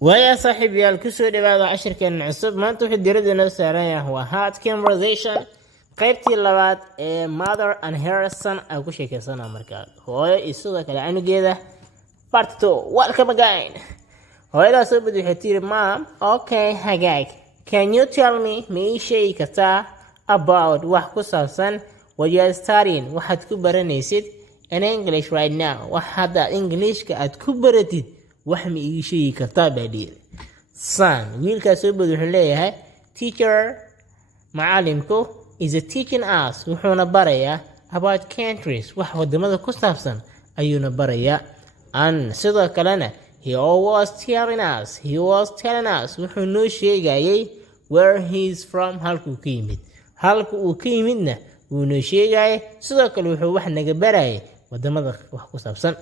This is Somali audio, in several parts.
ويا صاحبي الكسور بعد 10 كان عصب ما انتو حد يرد نفس عليها هو هات conversation قيبتي اللبات mother and her son او كشي كسانا مركاد هو يسودا كلا عنو جيدا part 2 welcome again هو إذا سبب يحتير mom okay هجاك can you tell me مي شيء كتا about وحكو سالسان what you are studying وحد كبرنيسيد in English right now وحدا English كأد كبرتيد وحمي إي شيء كتابة دي son ويلكا سبب يحليها teacher معلمكو is teaching us وحونا بريا about countries وح ودمada ku saabsan ayuuna baraya an sidoo kalena he was telling us wuxuu noo sheegayay where he is from halkuu ka yimid halka uu ka yimidna wuu noo sheegayay sidoo kale wuxuu wax naga barayay wadamada wax ku saabsan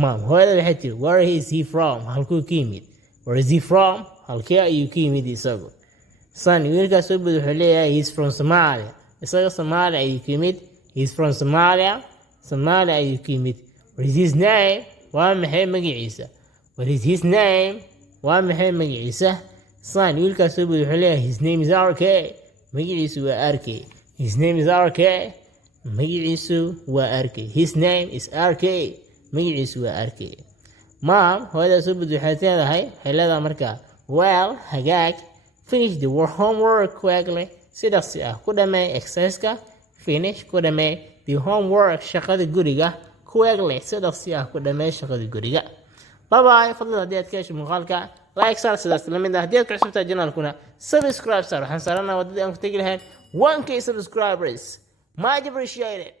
mom hooyada waxay tiri where is he from halkuu ka yimid where is he from halkee ayuu ka yimid isagu son wiilkaas soo bad wuxuu leeyahay he is from Somalia isaga Somalia ayuu ka yimid he is from Somalia ayuu ka yimid what is his name waa maxay magaciisa what is his name waa maxay magaciisa son wiilkaas soo bad wuxuu leeyahay his name is RK magaciisu waa RK his name is RK magaciisu waa RK his name is RK magaciisu waa RK mom hooyada soo bad waxay leedahay xeelada markaa well hagaag finish the homework quickly sidaasi ah ku dhamee exercise-ka finish ku dhamee the homework shaqada guriga quickly sidaasi ah ku dhamee shaqada guriga bye bye fadlan haddii aad ka hesho muuqaalka like saar sidaas la mid ah haddii aad ku cusubtahay channelkuna subscribe saar waxaan saaranaa wadadii aan ku tegi lahayn 1k subscribers much appreciated